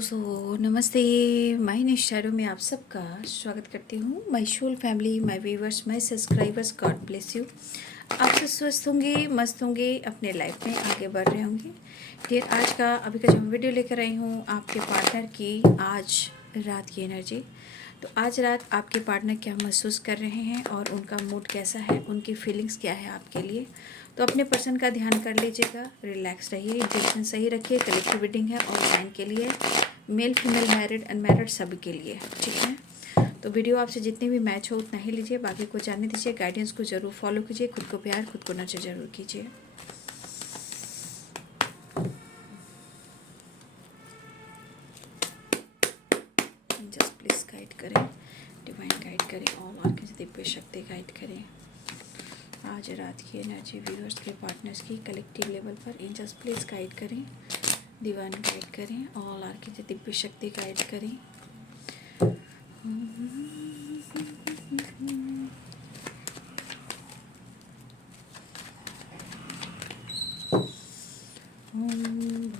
नमस्ते। माय निशारों में आप सबका स्वागत करती हूँ। My soul family, my viewers, my subscribers, God bless you. आप सब स्वस्थ होंगे, मस्त होंगे, अपने लाइफ में आगे बढ़ रहे होंगे। डियर, आज का अभी का जो वीडियो लेकर आई हूँ आपके पार्टनर की आज रात की एनर्जी। तो आज रात आपके पार्टनर क्या महसूस कर रहे हैं और उनका मूड कैसा है, उनकी फीलिंग्स क्या है आपके लिए। तो अपने पर्सन का ध्यान कर लीजिएगा, रिलैक्स रहिए, इंटेंशन सही रखिए। कलेक्टिव रीडिंग है ऑनलाइन के लिए, मेल फीमेल मैरिड अनमैरिड सभी के लिए, ठीक है। तो वीडियो आपसे जितनी भी मैच हो उतना ही लीजिए, बाकी को जानने दीजिए। गाइडेंस को ज़रूर फॉलो कीजिए, खुद को प्यार, खुद को नर्चर जरूर कीजिए। जस्ट प्लीज गाइड करें, डिवाइन गाइड करें, ऑल आर्केंस दिव्य शक्ति गाइड करें। आज रात की एनर्जी व्यूअर्स के पार्टनर्स की कलेक्टिव लेवल पर एंजल्स प्लीज गाइड करें, डिवाइन गाइड करें, ऑल आर्केंस दिव्य शक्ति गाइड करें।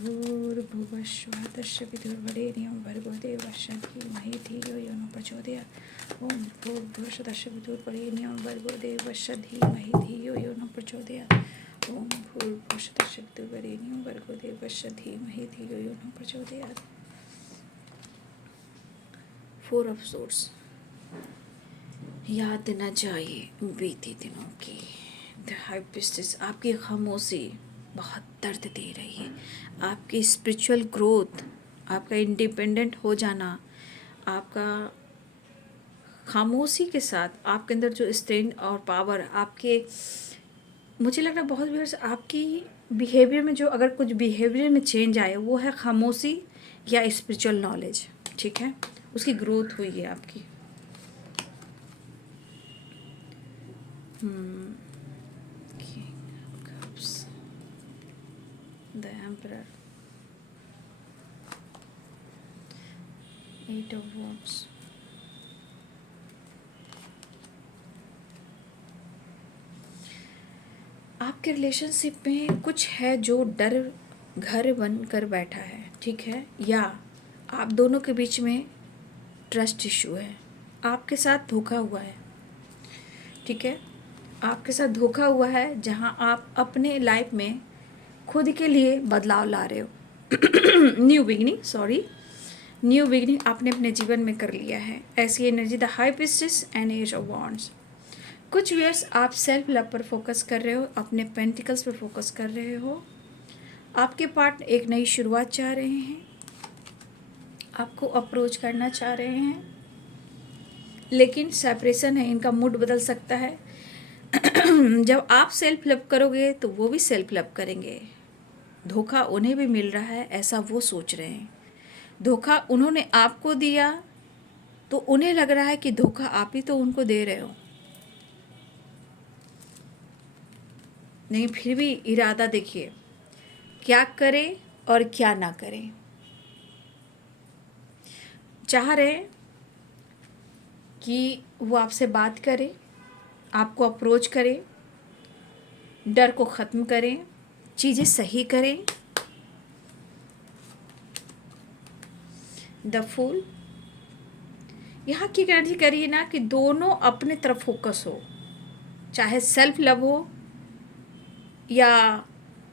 भूर्भुवस्सुः तस्य विदुर्वरेण्यं भर्गो देवस्य धीमहि धियो यो न प्रचोदयात्। ओम भूर्भुवस्सुः तस्य विदुर्वरेण्यं भर्गो देवस्य धीमहि धियो यो न प्रचोदयात्। ओम भूर्भुवस्सुः तस्य विदुर्वरेण्यं भर्गो देवस्य धीमहि धियो यो न प्रचोदयात्। Four of swords. याद न जाए बीते दिनों की। द हाई प्रीस्टेस, आपकी खामोशी बहुत दर्द दे रही है। आपकी स्पिरिचुअल ग्रोथ, आपका इंडिपेंडेंट हो जाना, आपका खामोशी के साथ आपके अंदर जो स्ट्रेंथ और पावर आपके, मुझे लग रहा है बहुत व्यूअर्स आपकी बिहेवियर में जो अगर कुछ बिहेवियर में चेंज आए वो है खामोशी या स्पिरिचुअल नॉलेज, ठीक है। उसकी ग्रोथ हुई है आपकी। The Emperor, Eight of Wands, आपके रिलेशनशिप में कुछ है जो डर घर बन कर बैठा है, ठीक है, या आप दोनों के बीच में ट्रस्ट इशू है, आपके साथ धोखा हुआ है, ठीक है। आपके साथ धोखा हुआ है जहां आप अपने लाइफ में खुद के लिए बदलाव ला रहे हो। न्यू बिगिनिंग आपने अपने जीवन में कर लिया है। ऐसी energy the high priestess and ace of wands. कुछ व्यूअर्स आप सेल्फ लव पर फोकस कर रहे हो, अपने पेंटिकल्स पर फोकस कर रहे हो। आपके पार्टनर एक नई शुरुआत चाह रहे हैं, आपको अप्रोच करना चाह रहे हैं, लेकिन सेपरेशन है, इनका मूड बदल सकता है। जब आप सेल्फ लव करोगे तो वो भी सेल्फ लव करेंगे। धोखा उन्हें भी मिल रहा है ऐसा वो सोच रहे हैं। धोखा उन्होंने आपको दिया तो उन्हें लग रहा है कि धोखा आप ही तो उनको दे रहे हो। नहीं, फिर भी इरादा देखिए, क्या करें और क्या ना करें। चाह रहे हैं कि वो आपसे बात करे, आपको अप्रोच करे, डर को ख़त्म करें, चीज़ें सही करें। द फूल, यहाँ की एनर्जी करिए ना कि दोनों अपने तरफ फोकस हो, चाहे सेल्फ लव हो या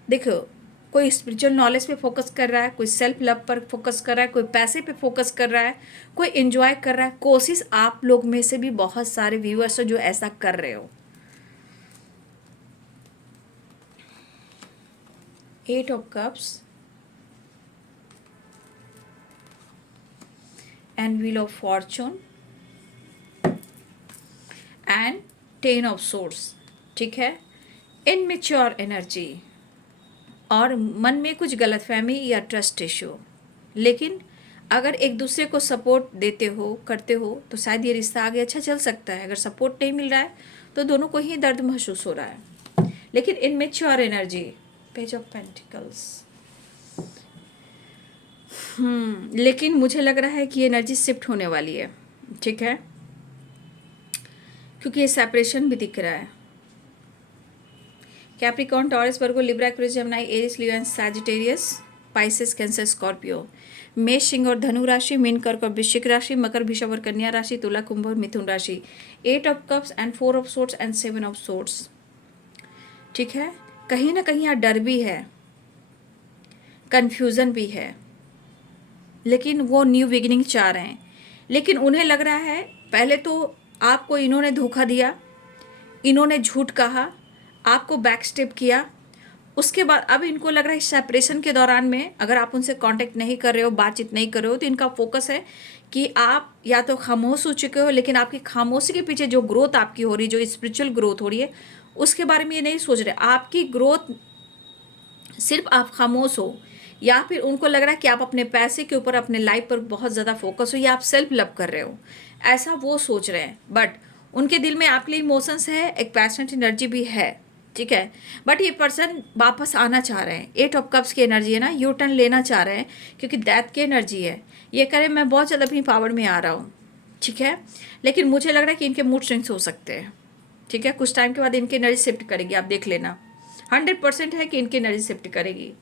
देखो कोई स्पिरिचुअल नॉलेज पे फोकस कर रहा है, कोई सेल्फ लव पर फोकस कर रहा है, कोई पैसे पे फोकस कर रहा है, कोई एंजॉय कर रहा है। कोशिश आप लोग में से भी बहुत सारे व्यूअर्स हो जो ऐसा कर रहे हो। Eight of cups and wheel of fortune and 10 of swords, ठीक है। इनमेच्योर एनर्जी और मन में कुछ गलतफहमी या ट्रस्ट इशू, लेकिन अगर एक दूसरे को सपोर्ट देते हो, करते हो, तो शायद ये रिश्ता आगे अच्छा चल सकता है। अगर सपोर्ट नहीं मिल रहा है तो दोनों को ही दर्द महसूस हो रहा है। लेकिन immature energy, page of pentacles, लेकिन मुझे लग रहा है कि एनर्जी शिफ्ट होने वाली है, ठीक है, क्योंकि ये सेपरेशन भी दिख रहा है। Capricorn, Taurus, Virgo, Libra, Aquarius, Gemini, Aries, Leo and Sagittarius, Pisces, Cancer, Scorpio. मेष, सिंह और धनु राशि, मीन, कर्क और वृश्चिक राशि, मकर, वृषभ और कन्या राशि, तुला, कुंभ और मिथुन राशि। 8 of cups and 4 of sorts and 7 of sorts. ठीक है, कहीं ना कहीं यहाँ डर भी है, कन्फ्यूज़न भी है, लेकिन वो न्यू बिगिनिंग चाह रहे हैं। लेकिन उन्हें लग रहा है पहले तो आपको इन्होंने धोखा दिया, इन्होंने झूठ कहा, आपको बैक स्टेप किया, उसके बाद अब इनको लग रहा है सेपरेशन के दौरान में अगर आप उनसे कांटेक्ट नहीं कर रहे हो, बातचीत नहीं कर रहे हो, तो इनका फोकस है कि आप या तो खामोश हो चुके हो, लेकिन आपकी खामोशी के पीछे जो ग्रोथ आपकी हो रही है, जो स्पिरिचुअल ग्रोथ हो रही है, उसके बारे में ये नहीं सोच रहे। आपकी ग्रोथ सिर्फ आप खामोश हो, या फिर उनको लग रहा है कि आप अपने पैसे के ऊपर, अपने लाइफ पर बहुत ज़्यादा फोकस हो, या आप सेल्फ लव कर रहे हो, ऐसा वो सोच रहे हैं। बट उनके दिल में आपके लिए इमोशंस है, एक पैशनेट एनर्जी भी है, ठीक है। बट ये पर्सन वापस आना चाह रहे हैं। 8 ऑफ कप्स की एनर्जी है ना, यू टर्न लेना चाह रहे हैं, क्योंकि डेथ की एनर्जी है। ये करें मैं बहुत ज़्यादा अपनी पावर में आ रहा हूँ, ठीक है, लेकिन मुझे लग रहा है कि इनके मूड स्विंग्स हो सकते हैं, ठीक है। कुछ टाइम के बाद इनकी एनर्जी शिफ्ट करेगी, आप देख लेना। 100% है कि इनकी एनर्जी शिफ्ट करेगी,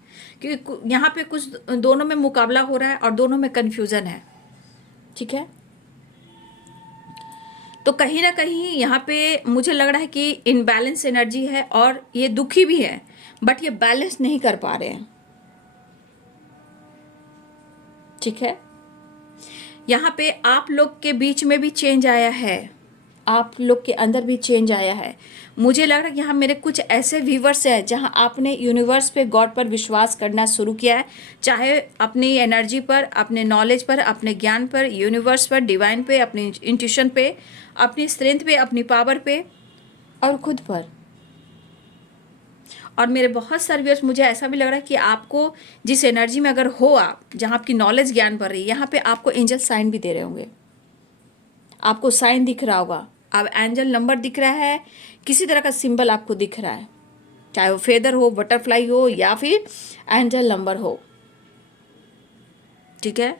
क्योंकि यहाँ पे कुछ दोनों में मुकाबला हो रहा है और दोनों में कन्फ्यूज़न है, ठीक है। तो कहीं ना कहीं यहाँ पे मुझे लग रहा है कि इनबैलेंस एनर्जी है और ये दुखी भी है, बट ये बैलेंस नहीं कर पा रहे हैं, ठीक है। यहाँ पे आप लोग के बीच में भी चेंज आया है, आप लोग के अंदर भी चेंज आया है। मुझे लग रहा है कि यहाँ मेरे कुछ ऐसे व्यूवर्स हैं जहाँ आपने यूनिवर्स पे, गॉड पर विश्वास करना शुरू किया है, चाहे अपनी एनर्जी पर, अपने नॉलेज पर, अपने ज्ञान पर, यूनिवर्स पर, डिवाइन पे, अपनी इंट्यूशन पे, अपनी स्ट्रेंथ पे, अपनी पावर पे और खुद पर। और मेरे बहुत सारे व्यूअर्स, मुझे ऐसा भी लग रहा है कि आपको जिस एनर्जी में अगर हो आप, जहाँ आपकी नॉलेज ज्ञान बढ़ रही है, यहाँ पे आपको एंजल साइन भी दे रहे होंगे, आपको साइन दिख रहा होगा, अब एंजल नंबर दिख रहा है, किसी तरह का सिंबल आपको दिख रहा है, चाहे वो फेदर हो, बटरफ्लाई हो, या फिर एंजल नंबर हो, ठीक है।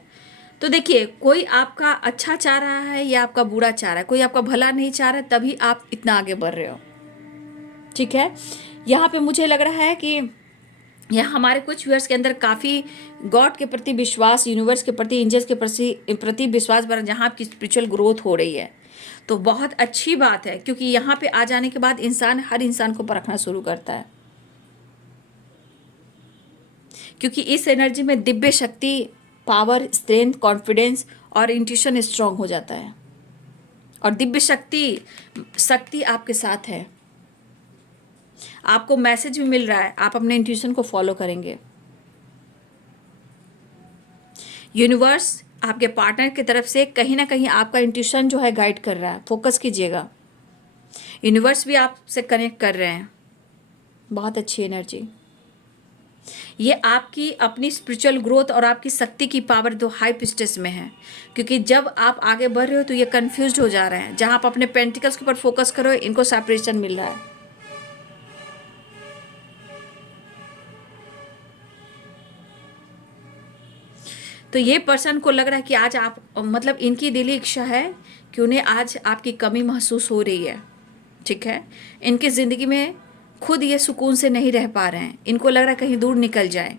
तो देखिए, कोई आपका अच्छा चाह रहा है या आपका बुरा चाह रहा है, कोई आपका भला नहीं चाह रहा है, तभी आप इतना आगे बढ़ रहे हो, ठीक है। यहाँ पे मुझे लग रहा है कि यह हमारे कुछ व्यूअर्स के अंदर काफ़ी गॉड के प्रति विश्वास, यूनिवर्स के प्रति, एंजल्स के प्रति विश्वास बढ़, जहाँ आपकी स्पिरिचुअल ग्रोथ हो रही है, तो बहुत अच्छी बात है। क्योंकि यहाँ पे आ जाने के बाद इंसान हर इंसान को परखना शुरू करता है, क्योंकि इस एनर्जी में दिव्य शक्ति, पावर, स्ट्रेंथ, कॉन्फिडेंस और इंट्यूशन स्ट्रांग हो जाता है, और दिव्य शक्ति आपके साथ है। आपको मैसेज भी मिल रहा है, आप अपने इंट्यूशन को फॉलो करेंगे। यूनिवर्स आपके पार्टनर की तरफ से कहीं ना कहीं आपका इंट्यूशन जो है गाइड कर रहा है, फोकस कीजिएगा। यूनिवर्स भी आपसे कनेक्ट कर रहे हैं, बहुत अच्छी एनर्जी। ये आपकी अपनी स्पिरिचुअल ग्रोथ और आपकी शक्ति की पावर दो हाई पिस्टेस में है, क्योंकि जब आप आगे बढ़ रहे हो तो ये कंफ्यूज हो जा रहे हैं। जहां आप अपने पेंटिकल्स के ऊपर फोकस करो, इनको सेपरेशन मिल रहा है। तो ये पर्सन को लग रहा है कि आज आप, मतलब इनकी दिली इच्छा है कि उन्हें आज आपकी कमी महसूस हो रही है, ठीक है। इनकी ज़िंदगी में खुद ये सुकून से नहीं रह पा रहे हैं, इनको लग रहा है कहीं दूर निकल जाए,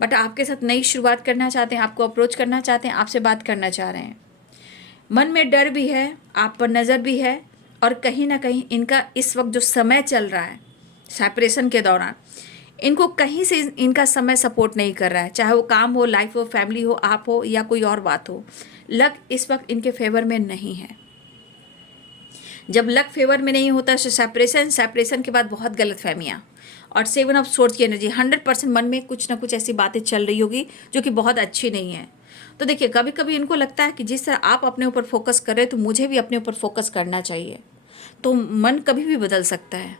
बट आपके साथ नई शुरुआत करना चाहते हैं, आपको अप्रोच करना चाहते हैं, आपसे बात करना चाह रहे हैं। मन में डर भी है, आप पर नज़र भी है, और कहीं ना कहीं इनका इस वक्त जो समय चल रहा है सेपरेशन के दौरान, इनको कहीं से इनका समय सपोर्ट नहीं कर रहा है, चाहे वो काम हो, लाइफ हो, फैमिली हो, आप हो, या कोई और बात हो। लक इस वक्त इनके फेवर में नहीं है। जब लक फेवर में नहीं होता तो सेपरेशन के बाद बहुत गलतफहमियाँ, और 7 ऑफ सोर्ड्स की एनर्जी, 100% मन में कुछ ना कुछ ऐसी बातें चल रही होगी जो कि बहुत अच्छी नहीं है। तो देखिए, कभी कभी इनको लगता है कि जिस तरह आप अपने ऊपर फोकस कर रहे हैं, तो मुझे भी अपने ऊपर फोकस करना चाहिए। तो मन कभी भी बदल सकता है,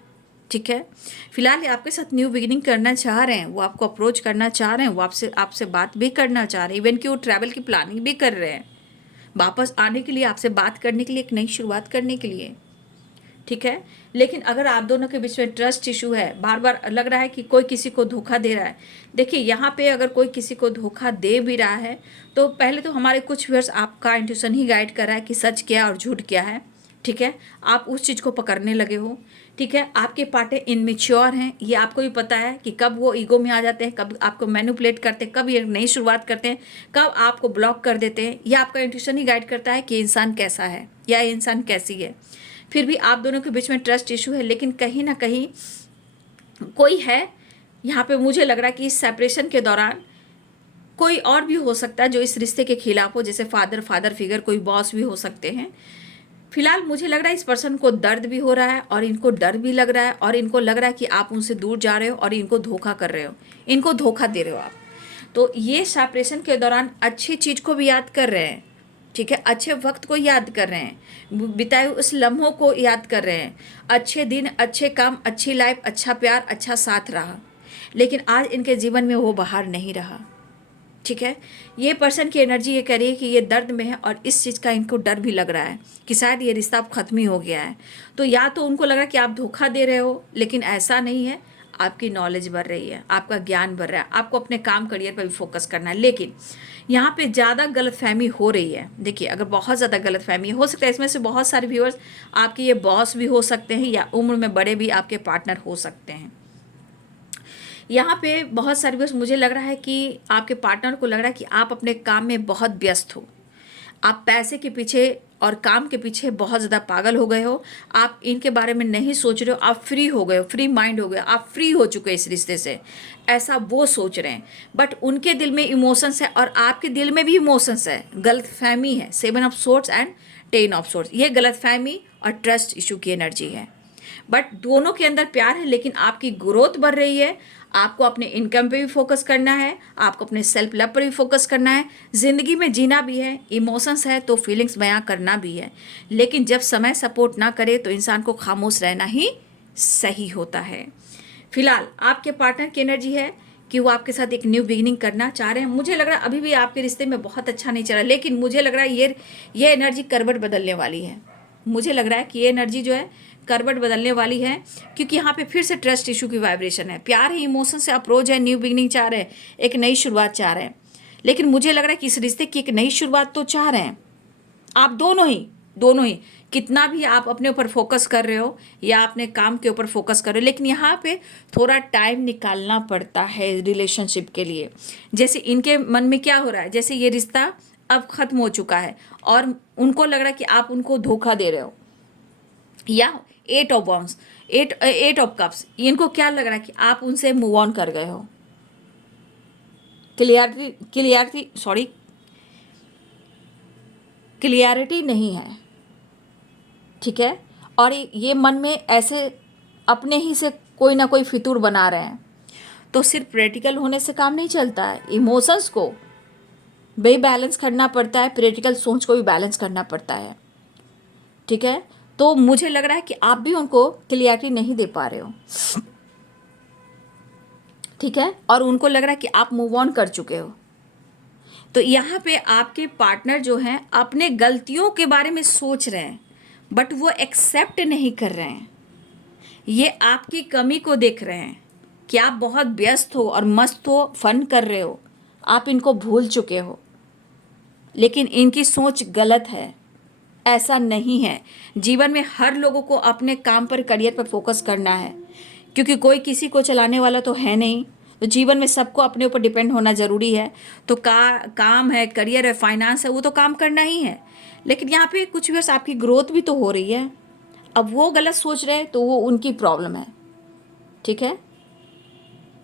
ठीक है। फिलहाल ये आपके साथ न्यू बिगिनिंग करना चाह रहे हैं, वो आपको अप्रोच करना चाह रहे हैं, वो आपसे बात भी करना चाह रहे हैं, इवन कि वो ट्रैवल की प्लानिंग भी कर रहे हैं, वापस आने के लिए, आपसे बात करने के लिए, एक नई शुरुआत करने के लिए, ठीक है। लेकिन अगर आप दोनों के बीच में ट्रस्ट इशू है, बार बार लग रहा है कि कोई किसी को धोखा दे रहा है। देखिए, यहाँ पे अगर कोई किसी को धोखा दे भी रहा है, तो पहले तो हमारे कुछ व्यूअर्स, आपका इंट्यूशन ही गाइड कर रहा है कि सच क्या और झूठ क्या है, ठीक है, आप उस चीज़ को पकड़ने लगे हो। ठीक है, आपके पार्टनर इनमेच्योर हैं, ये आपको भी पता है कि कब वो ईगो में आ जाते हैं, कब आपको मैनिपुलेट करते हैं, कब ये नई शुरुआत करते हैं, कब आपको ब्लॉक कर देते हैं। या आपका इंट्यूशन ही गाइड करता है कि इंसान कैसा है या इंसान कैसी है। फिर भी आप दोनों के बीच में ट्रस्ट इशू है, लेकिन कहीं ना कहीं कोई है यहाँ पे। मुझे लग रहा है कि इस सेपरेशन के दौरान कोई और भी हो सकता है जो इस रिश्ते के खिलाफ हो, जैसे फादर फिगर, कोई बॉस भी हो सकते हैं। फिलहाल मुझे लग रहा है इस पर्सन को दर्द भी हो रहा है और इनको डर भी लग रहा है, और इनको लग रहा है कि आप उनसे दूर जा रहे हो और इनको धोखा कर रहे हो, इनको धोखा दे रहे हो आप। तो ये सेपरेशन के दौरान अच्छी चीज़ को भी याद कर रहे हैं। ठीक है, अच्छे वक्त को याद कर रहे हैं, बिताए उस लम्हों को याद कर रहे हैं, अच्छे दिन, अच्छे काम, अच्छी लाइफ, अच्छा प्यार, अच्छा साथ रहा। लेकिन आज इनके जीवन में वो बाहर नहीं रहा। ठीक है, ये पर्सन की एनर्जी ये कह रही है कि ये दर्द में है और इस चीज़ का इनको डर भी लग रहा है कि शायद ये रिश्ता अब ख़त्म ही हो गया है। तो या तो उनको लग रहा है कि आप धोखा दे रहे हो, लेकिन ऐसा नहीं है। आपकी नॉलेज बढ़ रही है, आपका ज्ञान बढ़ रहा है, आपको अपने काम करियर पर भी फोकस करना है। लेकिन यहाँ पे ज़्यादा गलतफहमी हो रही है। देखिए, अगर बहुत ज़्यादा गलतफहमी हो सकता है, इसमें से बहुत सारे व्यूअर्स आपके ये बॉस भी हो सकते हैं या उम्र में बड़े भी आपके पार्टनर हो सकते हैं। यहाँ पे बहुत सारे व्यूअर्स, मुझे लग रहा है कि आपके पार्टनर को लग रहा है कि आप अपने काम में बहुत व्यस्त हो, आप पैसे के पीछे और काम के पीछे बहुत ज़्यादा पागल हो गए हो, आप इनके बारे में नहीं सोच रहे हो, आप फ्री हो गए हो, फ्री माइंड हो गए, आप फ्री हो चुके हो इस रिश्ते से, ऐसा वो सोच रहे हैं। बट उनके दिल में इमोशंस है और आपके दिल में भी इमोशंस है, गलतफहमी है। 7 of swords and 10 of swords, ये गलतफहमी और ट्रस्ट इशू की एनर्जी है। बट दोनों के अंदर प्यार है, लेकिन आपकी ग्रोथ बढ़ रही है। आपको अपने इनकम पे भी फोकस करना है, आपको अपने सेल्फ लव पर भी फोकस करना है, ज़िंदगी में जीना भी है, इमोशंस है तो फीलिंग्स बयां करना भी है। लेकिन जब समय सपोर्ट ना करे तो इंसान को खामोश रहना ही सही होता है। फिलहाल आपके पार्टनर की एनर्जी है कि वो आपके साथ एक न्यू बिगिनिंग करना चाह रहे हैं। मुझे लग रहा है अभी भी आपके रिश्ते में बहुत अच्छा नहीं चल रहा, लेकिन मुझे लग रहा है ये एनर्जी करवट बदलने वाली है। मुझे लग रहा है कि ये एनर्जी जो है करवट बदलने वाली है, क्योंकि यहाँ पे फिर से ट्रस्ट इशू की वाइब्रेशन है, प्यार है, इमोशन से अप्रोच है, न्यू बिगिनिंग चाह रहे हैं, एक नई शुरुआत चाह रहे हैं। लेकिन मुझे लग रहा है कि इस रिश्ते की एक नई शुरुआत तो चाह रहे हैं आप दोनों ही। कितना भी आप अपने ऊपर फोकस कर रहे हो या अपने काम के ऊपर फोकस कर रहे हो, लेकिन यहाँ पे थोड़ा टाइम निकालना पड़ता है रिलेशनशिप के लिए। जैसे इनके मन में क्या हो रहा है, जैसे ये रिश्ता अब ख़त्म हो चुका है और उनको लग रहा है कि आप उनको धोखा दे रहे हो। या 8 ऑफ वॉन्ड्स, 8 ऑफ कप्स, इनको क्या लग रहा है कि आप उनसे मूव ऑन कर गए हो। क्लियरिटी नहीं है। ठीक है, और ये मन में ऐसे अपने ही से कोई ना कोई फितूर बना रहे हैं। तो सिर्फ प्रैक्टिकल होने से काम नहीं चलता है, इमोशंस को भी बैलेंस करना पड़ता है, प्रैक्टिकल सोच को भी बैलेंस करना पड़ता है। ठीक है, तो मुझे लग रहा है कि आप भी उनको क्लियरिटी नहीं दे पा रहे हो। ठीक है, और उनको लग रहा है कि आप मूव ऑन कर चुके हो। तो यहाँ पे आपके पार्टनर जो हैं अपने गलतियों के बारे में सोच रहे हैं, बट वो एक्सेप्ट नहीं कर रहे हैं। ये आपकी कमी को देख रहे हैं कि आप बहुत व्यस्त हो और मस्त हो, फन कर रहे हो, आप इनको भूल चुके हो। लेकिन इनकी सोच गलत है, ऐसा नहीं है। जीवन में हर लोगों को अपने काम पर, करियर पर फोकस करना है, क्योंकि कोई किसी को चलाने वाला तो है नहीं। तो जीवन में सबको अपने ऊपर डिपेंड होना ज़रूरी है। तो काम है, करियर है, फाइनेंस है, वो तो काम करना ही है। लेकिन यहाँ पे कुछ वर्ष आपकी ग्रोथ भी तो हो रही है। अब वो गलत सोच रहे हैं तो वो उनकी प्रॉब्लम है। ठीक है,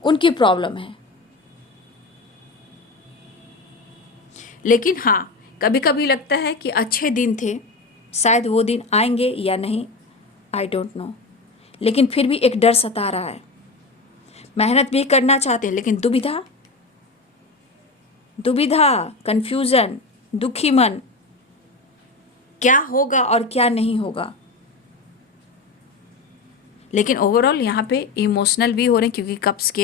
उनकी प्रॉब्लम है। लेकिन हाँ, कभी कभी लगता है कि अच्छे दिन थे, शायद वो दिन आएंगे या नहीं, आई डोंट नो। लेकिन फिर भी एक डर सता रहा है। मेहनत भी करना चाहते हैं, लेकिन दुविधा, कंफ्यूजन, दुखी मन, क्या होगा और क्या नहीं होगा। लेकिन ओवरऑल यहाँ पे इमोशनल भी हो रहे हैं, क्योंकि कप्स की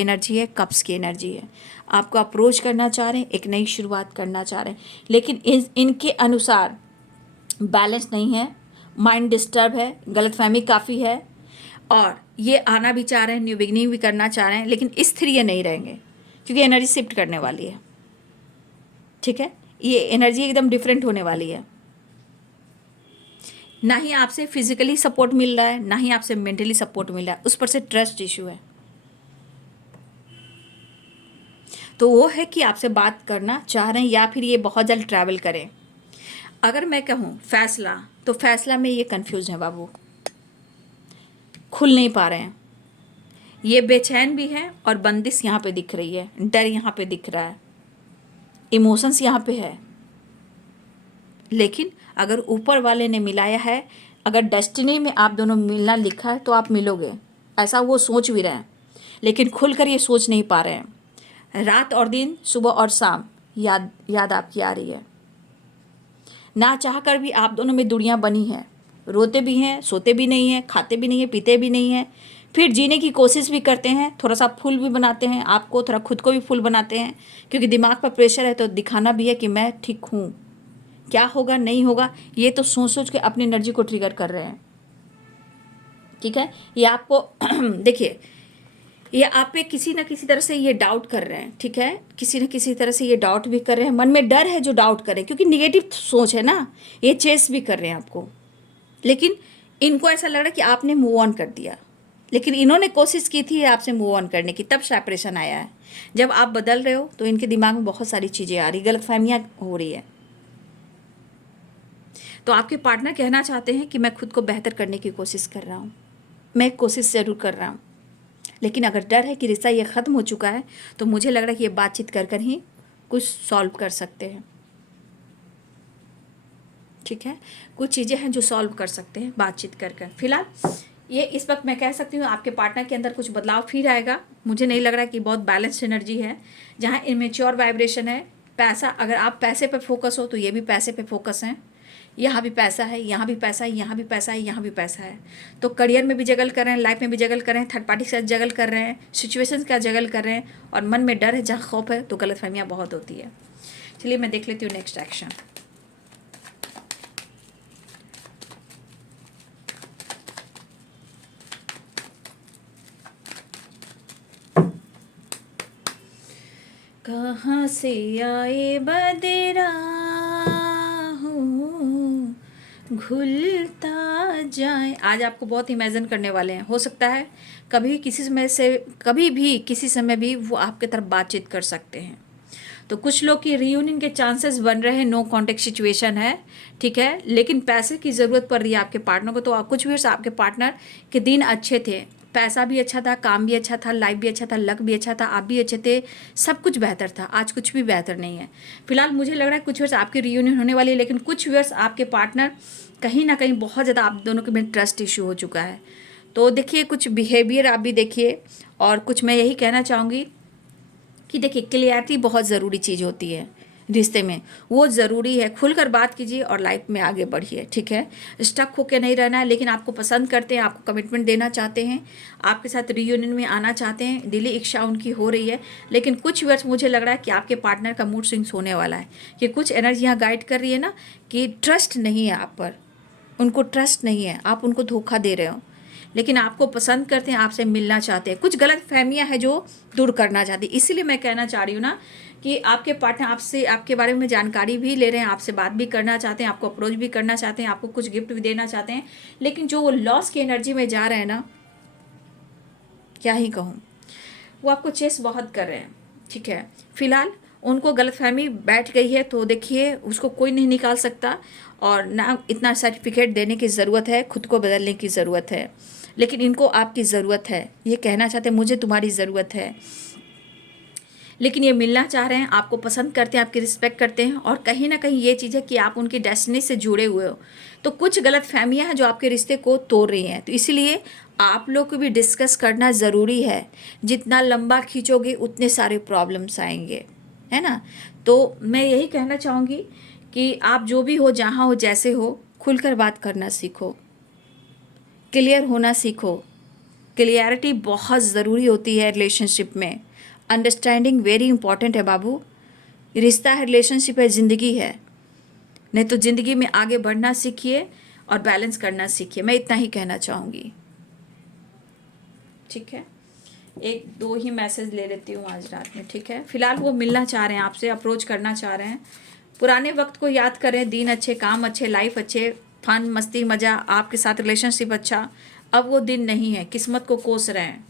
एनर्जी है। आपको अप्रोच करना चाह रहे हैं, एक नई शुरुआत करना चाह रहे हैं, लेकिन इनके अनुसार बैलेंस नहीं है, माइंड डिस्टर्ब है, गलतफहमी काफ़ी है, और ये आना भी चाह रहे हैं, न्यू बिगनिंग भी करना चाह रहे हैं, लेकिन स्थिर ये नहीं रहेंगे, क्योंकि एनर्जी शिफ्ट करने वाली है। ठीक है, ये एनर्जी एकदम डिफरेंट होने वाली है। ना ही आपसे फिजिकली सपोर्ट मिल रहा है, ना ही आपसे मेंटली सपोर्ट मिल रहा है, उस पर से ट्रस्ट इशू है। तो वो है कि आपसे बात करना चाह रहे हैं या फिर ये बहुत जल्द ट्रैवल करें। अगर मैं कहूँ फैसला, तो फैसला में ये कंफ्यूज है बाबू, खुल नहीं पा रहे हैं, ये बेचैन भी है और बंदिश यहाँ पे दिख रही है, डर यहाँ पे दिख रहा है, इमोशंस यहाँ पे है। लेकिन अगर ऊपर वाले ने मिलाया है, अगर डेस्टिनी में आप दोनों मिलना लिखा है तो आप मिलोगे, ऐसा वो सोच भी रहे हैं, लेकिन खुलकर ये सोच नहीं पा रहे हैं। रात और दिन, सुबह और शाम याद याद आपकी आ रही है। ना चाह कर भी आप दोनों में दूरियां बनी हैं, रोते भी हैं, सोते भी नहीं हैं, खाते भी नहीं हैं, पीते भी नहीं हैं, फिर जीने की कोशिश भी करते हैं, थोड़ा सा फुल भी बनाते हैं आपको, थोड़ा खुद को भी फुल बनाते हैं, क्योंकि दिमाग पर प्रेशर है तो दिखाना भी है कि मैं ठीक हूँ। क्या होगा नहीं होगा ये तो सोच सोच के अपनी एनर्जी को ट्रिगर कर रहे हैं। ठीक है, ये आपको देखिए, ये आप पे किसी न किसी तरह से ये डाउट कर रहे हैं। ठीक है, किसी न किसी तरह से ये डाउट भी कर रहे हैं, मन में डर है जो डाउट करें, क्योंकि निगेटिव सोच है ना, ये चेस भी कर रहे हैं आपको। लेकिन इनको ऐसा लग रहा है कि आपने मूव ऑन कर दिया, लेकिन इन्होंने कोशिश की थी आपसे मूव ऑन करने की, तब सेपरेशन आया है। जब आप बदल रहे हो तो इनके दिमाग में बहुत सारी चीज़ें आ रही, गलतफहमियां हो रही है। तो आपके पार्टनर कहना चाहते हैं कि मैं खुद को बेहतर करने की कोशिश कर रहा हूँ, मैं कोशिश ज़रूर कर रहा हूँ, लेकिन अगर डर है कि रिश्ता ये ख़त्म हो चुका है तो मुझे लग रहा है कि ये बातचीत कर कर ही कुछ सॉल्व कर सकते हैं। ठीक है, कुछ चीज़ें हैं जो सॉल्व कर सकते हैं बातचीत कर कर। फिलहाल ये इस वक्त मैं कह सकती हूँ आपके पार्टनर के अंदर कुछ बदलाव फिर आएगा। मुझे नहीं लग रहा कि बहुत बैलेंस्ड एनर्जी है, जहाँ इमेच्योर वाइब्रेशन है। पैसा, अगर आप पैसे पे फोकस हो तो ये भी पैसे पे फोकस हैं, यहाँ भी पैसा है, यहाँ भी पैसा है, यहाँ भी पैसा है, यहाँ भी पैसा है। तो करियर में भी जगल कर रहे हैं, लाइफ में भी जगल कर रहे हैं, थर्ड पार्टी के साथ जगल कर रहे हैं, सिचुएशंस का जगल कर रहे हैं, और मन में डर है, जहाँ खौफ है तो गलतफहमियाँ बहुत होती है। चलिए मैं देख लेती हूँ नेक्स्ट एक्शन। कहाँ से आए बदेरा हूँ, घुलता जाए। आज आपको बहुत इमेजिन करने वाले हैं। हो सकता है कभी किसी समय से, कभी भी किसी समय भी वो आपके तरफ बातचीत कर सकते हैं। तो कुछ लोग की रियूनियन के चांसेस बन रहे हैं, नो कॉन्टेक्ट सिचुएशन है। ठीक है, लेकिन पैसे की ज़रूरत पड़ रही है आपके पार्टनर को। तो कुछ भी आपके पार्टनर के दिन अच्छे थे, पैसा भी अच्छा था, काम भी अच्छा था, लाइफ भी अच्छा था, लक भी अच्छा था, आप भी अच्छे थे, सब कुछ बेहतर था। आज कुछ भी बेहतर नहीं है। फिलहाल मुझे लग रहा है कुछ वर्ष आपकी रियूनियन होने वाली है, लेकिन कुछ वर्ष आपके पार्टनर कहीं ना कहीं बहुत ज़्यादा आप दोनों के में ट्रस्ट इशू हो चुका है। तो देखिए, कुछ बिहेवियर आप भी देखिए, और कुछ मैं यही कहना चाहूँगी कि देखिए, क्लियरिटी बहुत ज़रूरी चीज़ होती है रिश्ते में, वो ज़रूरी है। खुलकर बात कीजिए और लाइफ में आगे बढ़िए। ठीक है, स्टक होकर नहीं रहना है। लेकिन आपको पसंद करते हैं, आपको कमिटमेंट देना चाहते हैं, आपके साथ रियूनियन में आना चाहते हैं, दिली इच्छा उनकी हो रही है। लेकिन कुछ वर्ष मुझे लग रहा है कि आपके पार्टनर का मूड स्विंग्स होने वाला है, कि कुछ एनर्जी यहाँ गाइड कर रही है ना, कि ट्रस्ट नहीं है आप पर, उनको ट्रस्ट नहीं है, आप उनको धोखा दे रहे हो। लेकिन आपको पसंद करते हैं, आपसे मिलना चाहते हैं, कुछ गलत फहमियाँ हैं जो दूर करना चाहती है। इसीलिए मैं कहना चाह रही हूँ ना कि आपके पार्टनर आपसे, आपके बारे में जानकारी भी ले रहे हैं, आपसे बात भी करना चाहते हैं, आपको अप्रोच भी करना चाहते हैं, आपको कुछ गिफ्ट भी देना चाहते हैं। लेकिन जो वो लॉस की एनर्जी में जा रहे हैं ना, क्या ही कहूँ, वो आपको चेस बहुत कर रहे हैं। ठीक है, फिलहाल उनको गलतफहमी बैठ गई है, तो देखिए उसको कोई नहीं निकाल सकता, और ना इतना सर्टिफिकेट देने की ज़रूरत है, खुद को बदलने की ज़रूरत है। लेकिन इनको आपकी ज़रूरत है, ये कहना चाहते हैं मुझे तुम्हारी ज़रूरत है। लेकिन ये मिलना चाह रहे हैं, आपको पसंद करते हैं, आपकी रिस्पेक्ट करते हैं, और कहीं ना कहीं ये चीज़ है कि आप उनकी डेस्टिनी से जुड़े हुए हो। तो कुछ गलत फहमियाँ हैं जो आपके रिश्ते को तोड़ रही हैं, तो इसीलिए आप लोग को भी डिस्कस करना ज़रूरी है। जितना लंबा खींचोगे उतने सारे प्रॉब्लम्स आएंगे, है ना। तो मैं यही कहना चाहूँगी कि आप जो भी हो, जहाँ हो, जैसे हो, खुलकर बात करना सीखो, क्लियर होना सीखो। क्लियरिटी बहुत ज़रूरी होती है रिलेशनशिप में। अंडरस्टैंडिंग वेरी इंपॉर्टेंट है बाबू। रिश्ता है, रिलेशनशिप है, ज़िंदगी है। नहीं तो ज़िंदगी में आगे बढ़ना सीखिए और बैलेंस करना सीखिए। मैं इतना ही कहना चाहूँगी। ठीक है, एक दो ही मैसेज ले लेती हूँ आज रात में। ठीक है, फिलहाल वो मिलना चाह रहे हैं आपसे, अप्रोच करना चाह रहे हैं। पुराने वक्त को याद करें, दिन अच्छे, काम अच्छे, लाइफ अच्छे, फन मस्ती मज़ा, आपके साथ रिलेशनशिप अच्छा, अब वो दिन नहीं है, किस्मत को कोस रहे हैं।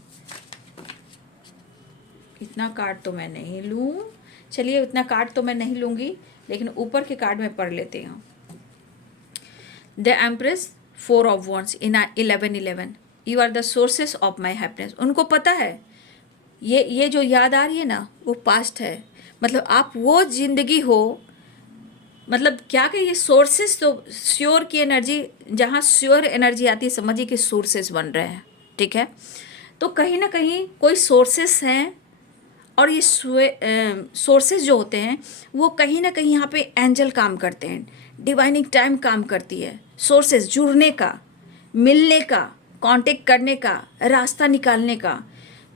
इतना कार्ड तो मैं नहीं लूँ, चलिए इतना कार्ड तो मैं नहीं लूँगी, लेकिन ऊपर के कार्ड में पढ़ लेती हूँ। The empress, 4 of wands in 1111, you are the sources of my happiness. उनको पता है ये जो याद आ रही है ना, वो पास्ट है। मतलब आप वो जिंदगी हो, मतलब क्या कहिए, सोर्सेस तो श्योर की एनर्जी, जहाँ श्योर एनर्जी आती है समझिए कि सोर्सेस बन रहे हैं, ठीक है। तो कहीं ना कहीं कोई सोर्सेस हैं, और ये सोर्सेस जो होते हैं वो कहीं ना कहीं यहाँ पे एंजल काम करते हैं, डिवाइनिंग टाइम काम करती है। सोर्सेस जुड़ने का, मिलने का, कांटेक्ट करने का, रास्ता निकालने का।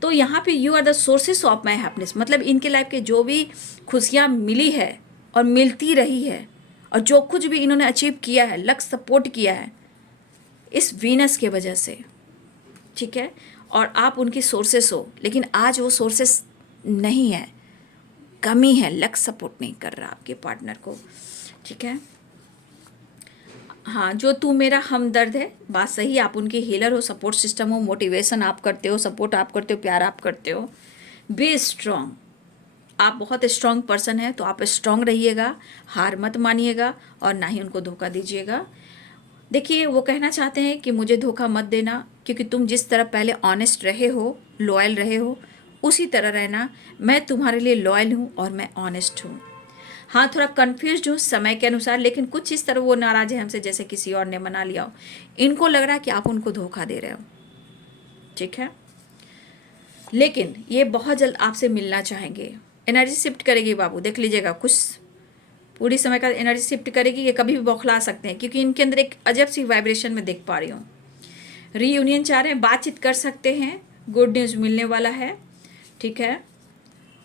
तो यहाँ पे you are the sources of my happiness, मतलब इनके लाइफ के जो भी खुशियाँ मिली है और मिलती रही है, और जो कुछ भी इन्होंने अचीव किया है, लक सपोर्ट किया है, इस वीनस के वजह से, ठीक है। और आप उनकी सोर्सेस हो, लेकिन आज वो सोर्सेस नहीं है, कमी है, लक सपोर्ट नहीं कर रहा आपके पार्टनर को, ठीक है। हाँ, जो तू मेरा हमदर्द है, बात सही, आप उनके हीलर हो, सपोर्ट सिस्टम हो, मोटिवेशन आप करते हो, सपोर्ट आप करते हो, प्यार आप करते हो। बी स्ट्रॉन्ग, आप बहुत स्ट्रॉन्ग पर्सन है, तो आप स्ट्रॉन्ग रहिएगा, हार मत मानिएगा और ना ही उनको धोखा दीजिएगा। देखिए वो कहना चाहते हैं कि मुझे धोखा मत देना, क्योंकि तुम जिस तरह पहले ऑनेस्ट रहे हो, लॉयल रहे हो, उसी तरह रहना। मैं तुम्हारे लिए लॉयल हूँ और मैं ऑनेस्ट हूँ। हाँ, थोड़ा कन्फ्यूज हूँ समय के अनुसार, लेकिन कुछ इस तरह वो नाराज़ है हमसे जैसे किसी और ने मना लिया हो। इनको लग रहा है कि आप उनको धोखा दे रहे हो, ठीक है। लेकिन ये बहुत जल्द आपसे मिलना चाहेंगे, एनर्जी शिफ्ट करेगी बाबू, देख लीजिएगा, कुछ पूरी समय का एनर्जी शिफ्ट करेगी। ये कभी भी बौखला सकते हैं, क्योंकि इनके अंदर एक अजब सी वाइब्रेशन में देख पा रही हूँ। रीयूनियन चाह रहे हैं, बातचीत कर सकते हैं, गुड न्यूज़ मिलने वाला है, ठीक है।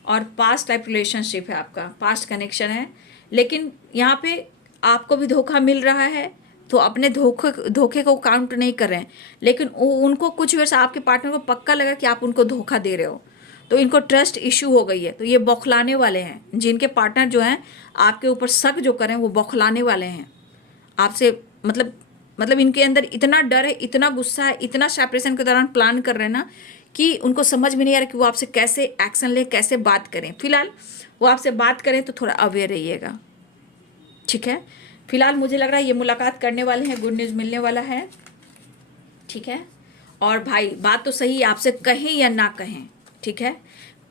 और पास्ट टाइप रिलेशनशिप है आपका, पास्ट कनेक्शन है, लेकिन यहाँ पे आपको भी धोखा मिल रहा है, तो अपने धोखे को काउंट नहीं कर रहे हैं, लेकिन उनको कुछ वर्ष आपके पार्टनर को पक्का लगा कि आप उनको धोखा दे रहे हो, तो इनको ट्रस्ट इशू हो गई है। तो ये बौखलाने वाले हैं, जिनके पार्टनर जो हैं आपके ऊपर शक जो करें वो बौखलाने वाले हैं आपसे। मतलब इनके अंदर इतना डर है, इतना गुस्सा है, इतना सेपरेशन के दौरान प्लान कर रहे हैं ना, कि उनको समझ में नहीं आ रहा कि वो आपसे कैसे एक्शन ले, कैसे बात करें। फिलहाल वो आपसे बात करें तो थोड़ा अवेयर रहिएगा, ठीक है। फिलहाल मुझे लग रहा है ये मुलाकात करने वाले हैं, गुड न्यूज़ मिलने वाला है, ठीक है। और भाई बात तो सही है, आपसे कहें या ना कहें, ठीक है।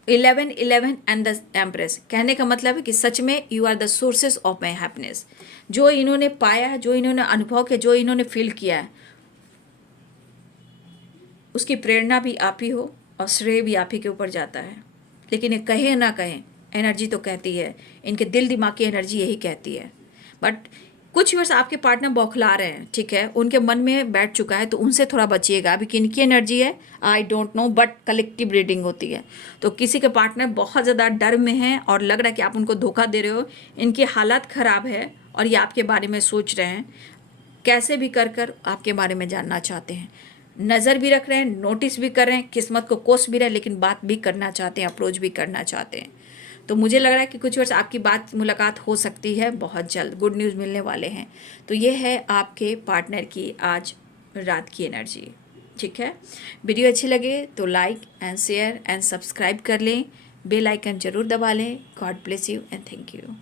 1111 एंड द एम्प्रेस कहने का मतलब है कि सच में you are the sources of my happiness. जो इन्होंने पाया है, जो इन्होंने अनुभव किया, जो इन्होंने फील किया है, उसकी प्रेरणा भी आप ही हो और श्रेय भी आप ही के ऊपर जाता है। लेकिन ये कहें ना कहें, एनर्जी तो कहती है, इनके दिल दिमाग की एनर्जी यही कहती है। बट कुछ वर्ष आपके पार्टनर बौखला रहे हैं, ठीक है, उनके मन में बैठ चुका है, तो उनसे थोड़ा बचिएगा। अभी किनकी एनर्जी है I don't know, but collective reading होती है, तो किसी के पार्टनर बहुत ज़्यादा डर में हैं और लग रहा है कि आप उनको धोखा दे रहे हो, इनकी हालत ख़राब है और ये आपके बारे में सोच रहे हैं, कैसे भी कर आपके बारे में जानना चाहते हैं, नज़र भी रख रहे हैं, नोटिस भी कर रहे हैं, किस्मत को कोस भी रहे हैं, लेकिन बात भी करना चाहते हैं, अप्रोच भी करना चाहते हैं। तो मुझे लग रहा है कि कुछ वर्ष आपकी बात मुलाकात हो सकती है, बहुत जल्द गुड न्यूज़ मिलने वाले हैं। तो ये है आपके पार्टनर की आज रात की एनर्जी, ठीक है। वीडियो अच्छी लगे तो like and share and subscribe कर लें, बेल आइकन जरूर दबा लें। God bless you and thank you.